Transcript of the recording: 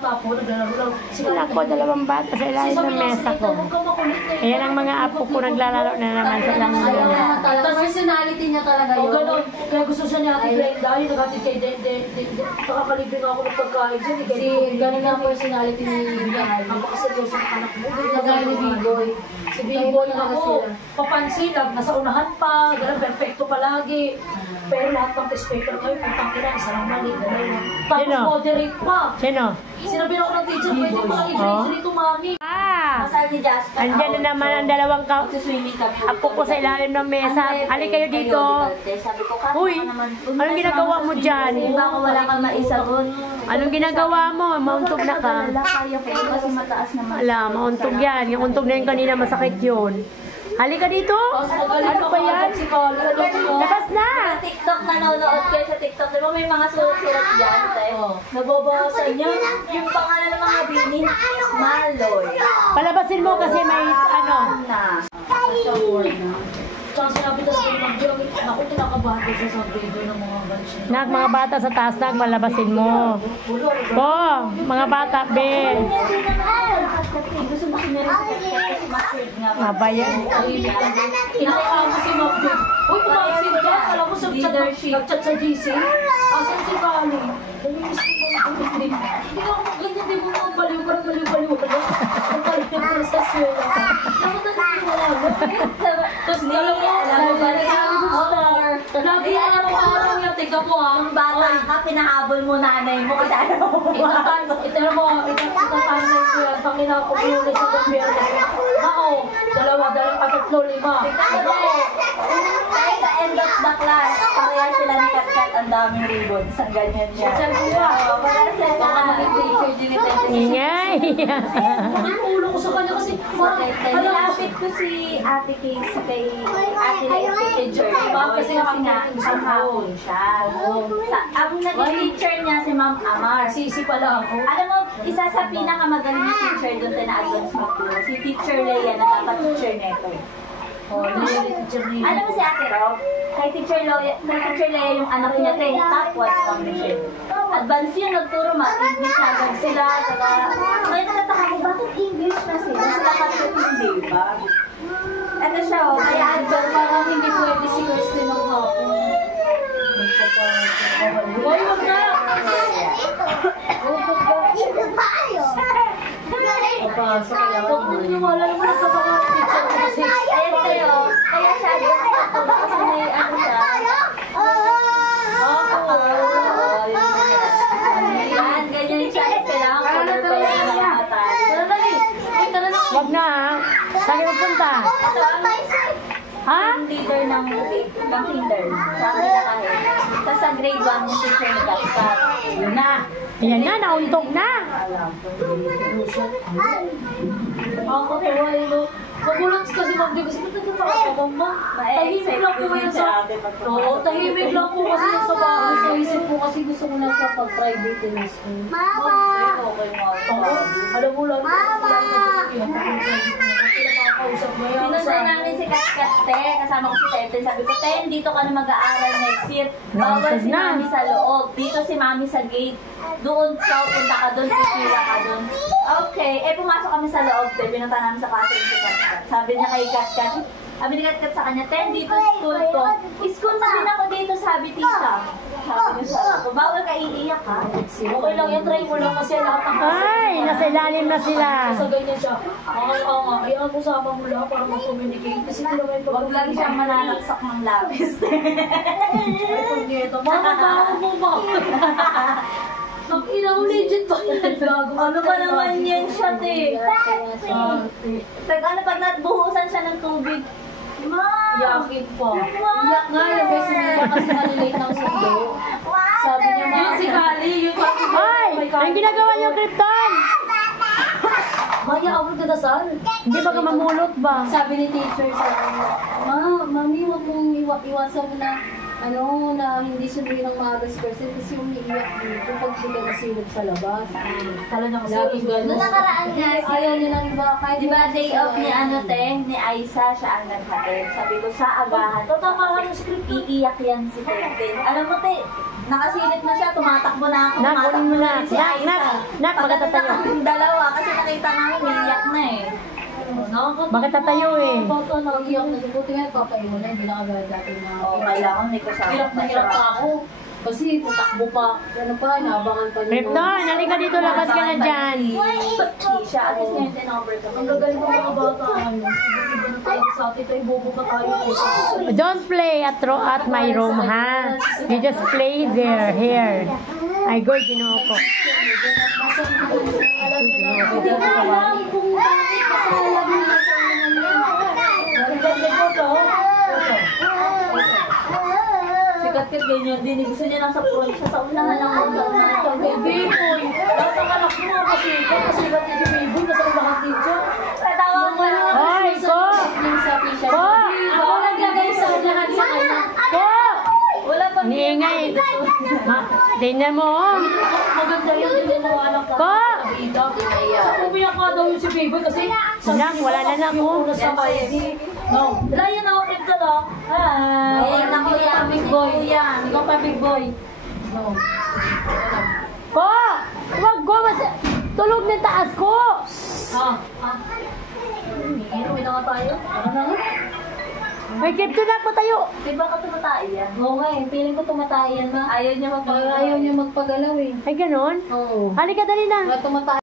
bata po, naglalaro lang. Sila ko, dalawang bata sa ilalim ng mesa ko. Ayan ang mga apo ko naglalaro na naman sa ilang mesa. Tapos personality niya talaga yun. O gano'n, kaya gusto siya niya Ate Glenda, yung nag-atid kay Dende, nakakalibre nga ako ng pagkain dyan. Si ganun ang personality ni Bigoy. Napakaseryoso ng anak mo. Nagaya ni Bigoy. Si Bigoy ako, papansin, nasa unahan pa, gano'n, perfecto palagi. Pero lahat ng test-paper ngayon, putang ina, isa lang mali, dalawa. Tapos Sino? moderate pa. Sino? Sinabi ako ng teacher, pwede pa i-grade ito, mami. Masal ni Jasper. Andyan na naman ang dalawang apo ko sa ilalim ng mesa. Halika kayo dito. Sabi ko, Uy, anong ginagawa mo dyan? Baka wala kang maisagot. Anong ginagawa mo? Mauntog na ka. Kaya ko kasi mataas naman. Ala, mauntog yan. Yung untog na yun kanina, masakit yun. Halika dito. Ano ba yan? Labas na. Sa TikTok, nanonood kayo sa TikTok. Di ba may mga sulat-sulat dyan? Nababasa niya. Yung pangalan ng mga bini, Maloy. Palabasin mo kasi may ano. Tsaka sinabi talaga yung mag-jogging, ako tinakabahan ko sa video ng mga batch. Mga bata sa taas na, palabasin mo. Mga bata, be. Gusto mo sinira sa TikTok kasi matured nga. Mabayan. Inakala mo si Ma'am Jun. Uy, kumasin ka. Alam mo, nag-chat sa GC. Asan si Kali? Nalinis ko Ma'am Jun. Hindi ako ganyan, di mo mga baliw. Parang baliw-baliw ka na. Ang baliw ka sa swela. Nakita na yung wala. Tapos alam mo, lagi araw-araw yung tignan mo ha. Nung bata ka, pinahabol mo nanay mo kasi ano mo. Itanong mo, itanong ko yan. Pangina ko yung sa gobyerno. Ako, dalawa, tatlo, lima. Kaya sa end of the class, pareha sila ni Katkat ang daming ribbon. Isang ganyan niya. Saan ko ba? Pareha sila na maging teacher din ito. Ingay. Ang ulo ko sa kanya kasi Nilapit ko si Ate Casey kay Ate teacher. Kasi nga, isang hapon siya. Ang naging teacher niya si Ma'am Amar. Sisi pala ako. Alam mo, isa sa pinakamagaling na teacher doon tayo na-advance magturo. Si Teacher Leia na dapat teacher neto. Alam mo si Ate Rob? Kay Teacher Leia yung anak niya tayo, top 1 ng mission. Advance yun, nagturo English na agad sila. Kaya natataka ko, bakit English na sila? Sila kapit hindi ba? Ito siya, kaya advance. Parang hindi pwede si Kirsten ng hapon. Hoy, wag na! Huwag mo niniwala naman ang pagkaka-teacher ko kasi. Ayan tayo, kaya siya advance na kasi may ano siya. Yan, ganyan siya. Kailangan color pa yung mga mata. Wag na ha. Saan kayo magpunta? Ha? Yung leader ng kinder. Sa akin na kahit. Tapos sa grade 1, yung teacher ni Kapkat. Yun na. Ayan na, nauntog na. Ako tawa yun. Magulat kasi Ma'am Jun kasi ba't nagtataka ka Ma'am? Tahimik lang po yan sa... Oo, tahimik lang po kasi sa bahay. Sa isip po kasi gusto ko na siya pag-private in school. Alam mo lang. Sinundan namin si Katkat, te. Kasama ko si Tete. Sabi ko, Ten, dito ka na mag-aaral next year. Bawal si Mami sa loob. Dito si Mami sa gate. Doon ka, punta ka doon, pipila ka doon. Okay. Pumasok kami sa loob, te. Pinunta namin sa classroom si Katkat. Sabi niya kay Katkat, sabi ni Katkat sa kanya, Ten, dito school ko. School na din ako dito, sabi tita. Sabi niya sa ako, bawal ka iiyak ha. Okay lang yan, try mo lang kasi lahat ng Ay, nasa ilalim na sila. Sa ganyan siya. Ayaw mo sama mo lang para mag-communicate. Kasi hindi naman ito. Huwag lang siyang mananaksak ng lapis. Ay, pag nito. Mama, mo ba? Ang ina ko legit pa yan. Ano ba naman yan siya, te? Ano pag natbuhusan siya ng tubig? Yakin po. Iyak nga yung beses niya kasi malilate ng sundo. Sabi niya, yun si Kali, yung pati mo. Ay, ang ginagawa niyo, Krypton? Maya, ako magdadasal. Hindi ba ka mamulot ba? Sabi ni teacher sa Mami, huwag mong iwasan mo na na hindi sundin ng maaga si Kirsten kasi umiiyak dito pag hindi ka nasilog sa labas. Kala na kasi Laging gano'n. Noong nakaraan nga, Ayaw niya ng iba. di ba day off ni ni Aisa, siya ang naghatid. Sabi ko, sa agahan, Tatama ka ng script. iiyak yan si Tete. Alam mo, te, nakasilip na siya, tumatakbo na ako. Nak, kunin mo na. Si Nak, Aiza. nak, nak, Pagdating magtatayo. na kaming dalawa, kasi nakita namin, iiyak na eh. Bakit tatayo eh? Baka nag-iyak na. Buti nga, papaiwan na. Hindi na agad dati na. Oo, kailangan may kasama. Hirap na hirap pa ako. Kasi tutakbo pa. Ano pa, naabangan pa niyo. Krypton, halika dito, labas ka na dyan. Siya, at least ngayon tinumber ka. Ang gagaling ng mga bata. Ano? Iba na tayo sa atin. Tayo bobo ka tayo. Don't play at my room, ha? You just play there, here. Ay, good, ginoo ko. Hindi ko alam kung bakit kasalag nila sa ano Sikat-kat ganyan din. Gusto niya nasa front siya sa unahan ng mga Baby boy. Lahat ng anak mo kasikat. Kasikat niya si Baby boy. Nasa unahan din siya. Tawag mo na. Hoy, ko! Ko! Ako naglagay sa unahan sa kanya. Ko! Wala pa. Niingay. Ha? Tingnan mo, oh. Maganda yan din yung mga anak ko. Ko! Sa umiyak nga daw yung si Baby boy kasi Nak, wala na lang, oh. una sa baby. No. Wala yan ako. Ito no. Ay, naku yan. Big boy. Yan. Ikaw pa big boy. No. Ko! Wag ko, tulog ng taas ko! Inuwi na nga tayo. Ano na nga? Ay, Krypton na po tayo. Di ba ka tumatay yan? Oo nga eh, feeling ko tumatay yan ma. Ayaw niya magpapagalaw. Ayaw niya magpagalaw eh. Ay, ganon? Oo. Halika, dali na. Tumatay.